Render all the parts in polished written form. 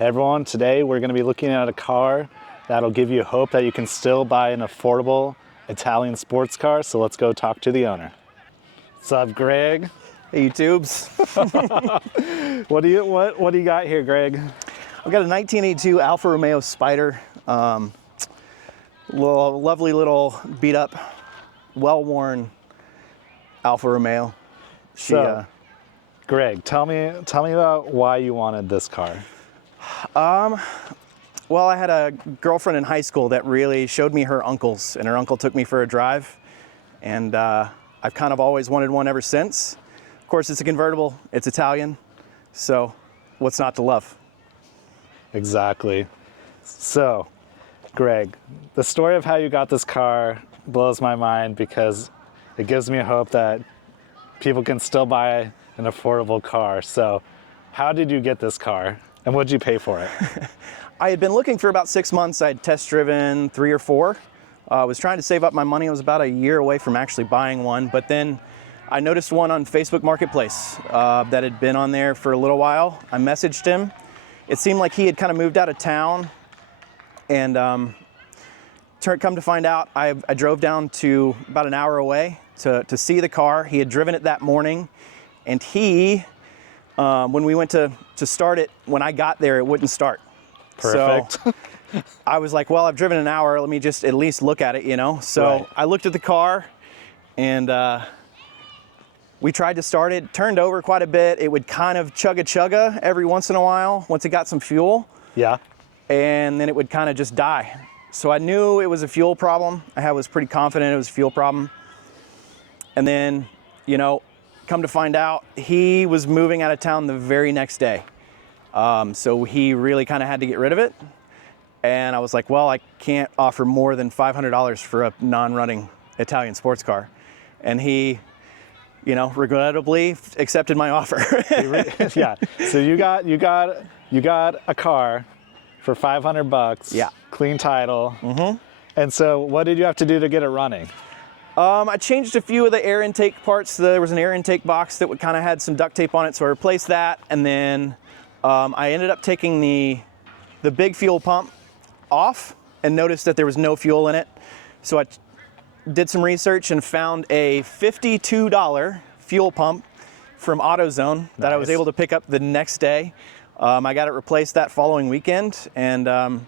Hey everyone, today we're going to be looking at a car that'll give you hope that you can still buy an affordable Italian sports car, so let's go talk to the owner. What's up, Greg? Hey, YouTubes. What do you got here, Greg? I've got a 1982 Alfa Romeo Spider. Lovely little beat up, well-worn Alfa Romeo. Greg, tell me about why you wanted this car. Well, I had a girlfriend in high school that really showed me her uncles, and her uncle took me for a drive, and I've kind of always wanted one ever since. Of course, it's a convertible, it's Italian, so what's not to love? Exactly. So, Greg, the story of how you got this car blows my mind because it gives me hope that people can still buy an affordable car. So, how did you get this car and what did you pay for it? I had been looking for about 6 months. I'd test driven 3 or 4. I was trying to save up my money. I was about a year away from actually buying one, but then I noticed one on Facebook Marketplace that had been on there for a little while. I messaged him. It seemed like he had kind of moved out of town, and come to find out, I drove down to about an hour away to see the car. He had driven it that morning, and when we went to start it, when I got there, it wouldn't start. Perfect. So I was like, well, I've driven an hour. Let me just at least look at it, you know? So right. I looked at the car, and we tried to start it. Turned over quite a bit. It would kind of chugga every once in a while once it got some fuel. Yeah. And then it would kind of just die. So I knew it was a fuel problem. I was pretty confident it was a fuel problem. And then, you know, come to find out, he was moving out of town the very next day. So he really kind of had to get rid of it. And I was like, well, I can't offer more than $500 for a non-running Italian sports car. And he, you know, regrettably accepted my offer. Yeah. So you got a car for $500. Yeah. Clean title. Mm-hmm. And so what did you have to do to get it running? I changed a few of the air intake parts. There was an air intake box that kind of had some duct tape on it, so I replaced that. And then I ended up taking the big fuel pump off and noticed that there was no fuel in it. So I did some research and found a $52 fuel pump from AutoZone that I was able to pick up the next day. I got it replaced that following weekend, and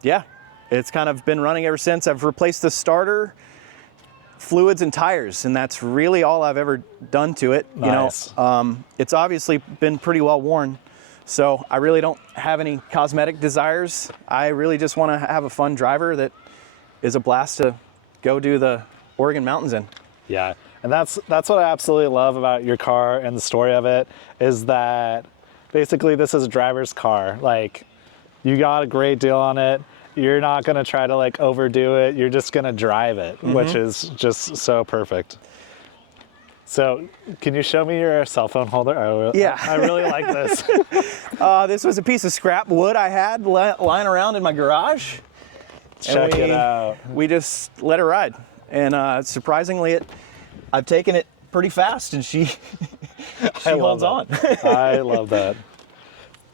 yeah, it's kind of been running ever since. I've replaced the starter, fluids, and tires, and that's really all I've ever done to it. Nice. You know, it's obviously been pretty well worn, so I really don't have any cosmetic desires. I really just want to have a fun driver that is a blast to go do the Oregon mountains in. Yeah, and that's what I absolutely love about your car and the story of it is that basically this is a driver's car. Like, you got a great deal on it. You're not going to try to like overdo it. You're just going to drive it, mm-hmm. which is just so perfect. So can you show me your cell phone holder? Yeah. I really like this. This was a piece of scrap wood I had lying around in my garage. Check it out. We just let her ride. And surprisingly, I've taken it pretty fast, and she holds on. I love that.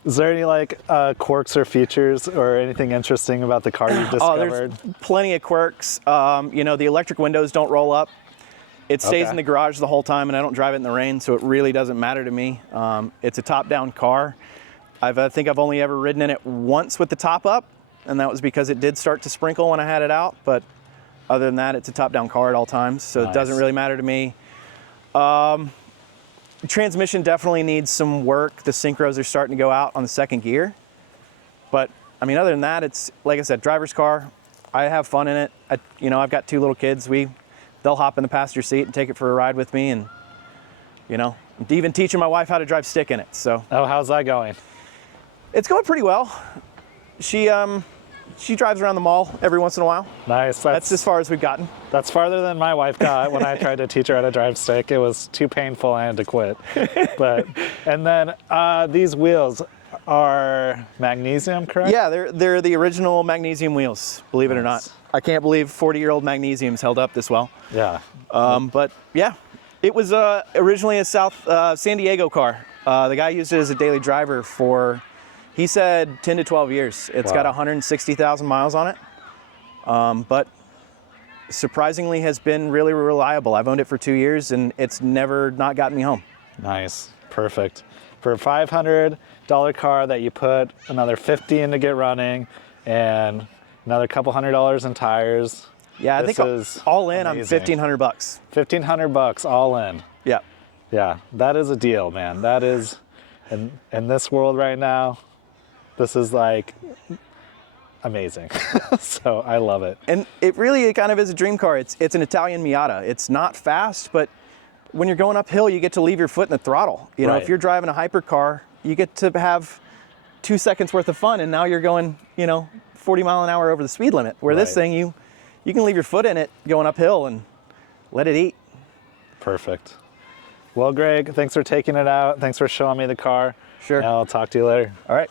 Is there any like quirks or features or anything interesting about the car you've discovered? There's plenty of quirks. You know, the electric windows don't roll up. It stays in the garage the whole time, and I don't drive it in the rain, so it really doesn't matter to me. It's a top-down car. I think I've only ever ridden in it once with the top up, and that was because it did start to sprinkle when I had it out. But other than that, it's a top-down car at all times, so It doesn't really matter to me. Transmission definitely needs some work. The synchros are starting to go out on the second gear. But, I mean, other than that, it's, like I said, driver's car. I have fun in it. I've got 2 little kids. They'll hop in the passenger seat and take it for a ride with me. And, you know, I'm even teaching my wife how to drive stick in it. So. Oh, how's that going? It's going pretty well. She drives around the mall every once in a while. Nice. That's as far as we've gotten. That's farther than my wife got when I tried to teach her how to drive stick. It was too painful. I had to quit. And then these wheels are magnesium, correct? Yeah, they're the original magnesium wheels, believe it or not. I can't believe 40-year-old magnesium's held up this well. Yeah. But yeah, it was originally a San Diego car. The guy used it as a daily driver for He said 10 to 12 years. It's got Wow. 160,000 miles on it, but surprisingly has been really reliable. I've owned it for 2 years and it's never not gotten me home. Nice, perfect. For a $500 car that you put another 50 in to get running and another couple $100 in tires. Yeah, I This think is all in, amazing. I'm $1,500. $1,500 all in. Yeah. Yeah, that is a deal, man. That is, in this world right now, this is like amazing. So I love it. And it kind of is a dream car. It's an Italian Miata. It's not fast, but when you're going uphill, you get to leave your foot in the throttle. You know, Right. if you're driving a hypercar, you get to have 2 seconds worth of fun, and now you're going, 40 mile an hour over the speed limit. Where this Right. thing, you can leave your foot in it going uphill and let it eat. Perfect. Well, Greg, thanks for taking it out. Thanks for showing me the car. Sure. And I'll talk to you later. All right.